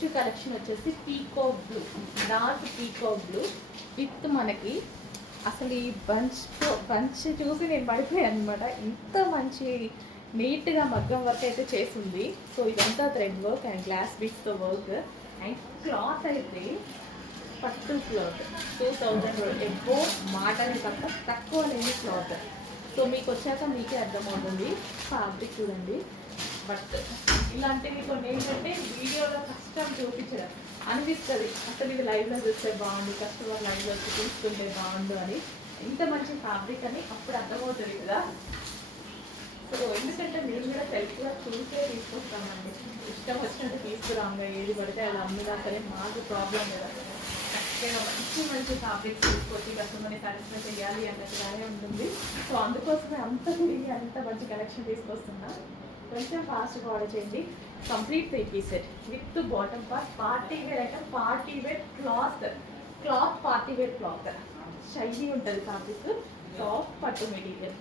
Next collection వచ్చేసి పీకో blue, dark పీకో blue with మనకి అసలు ఈ బంచ్ చూసి నేను పడిపోయాను అనమాట. ఇంత మంచి నీట్గా మగ్గం వర్క్ అయితే చేసింది. సో ఇదంతా థ్రెడ్ వర్క్ అండ్ గ్లాస్ బీట్స్తో వర్క్. అండ్ క్లాత్ అయితే పట్టు క్లాత్ 2000 ఎబ్బో మాటని తక్కువ లేని క్లాత్. సో మీకు వచ్చాక మీకే అర్థమవుతుంది. ఫ్యాబ్రిక్ చూడండి. బట్ ఇలాంటివి కొన్ని ఏంటంటే వీడియోలో కష్టం చూపించడం అనిపిస్తుంది. అసలు ఇది లైవ్లో చూస్తే బాగుండు, కస్టమర్ లైవ్లో వచ్చి చూస్తుంటే బాగుండు అని. ఇంత మంచి ఫ్యాబ్రిక్ అని అప్పుడు అర్థమవుతుంది కదా. సో ఎందుకంటే మేము కూడా సెల్ఫ్గా చూసే తీసుకొస్తామండి. ఇష్టం వచ్చినట్టు తీసుకురాంగా ఏది పడితే అలా అమ్మినా సరే మాకు ప్రాబ్లం కదా. చక్కగా మంచి ఫ్యాబ్రిక్ తీసుకొచ్చి కస్టమర్ని సాటిస్ఫై చేయాలి అన్నట్టుగానే ఉంటుంది. సో అందుకోసమే అంత తిరిగి అంత మంచి కలెక్షన్ తీసుకొస్తున్నా. కొంచెం ఫాస్ట్గా ఆర్డర్ చేయండి. Complete 3 piece set with bottom part. Party wear అంటే party wear cloth party wear cloth. Shiny ఉంటుంది ఫ్యాబ్రిక్. సాఫ్ట్ పట్టు మెటీరియల్.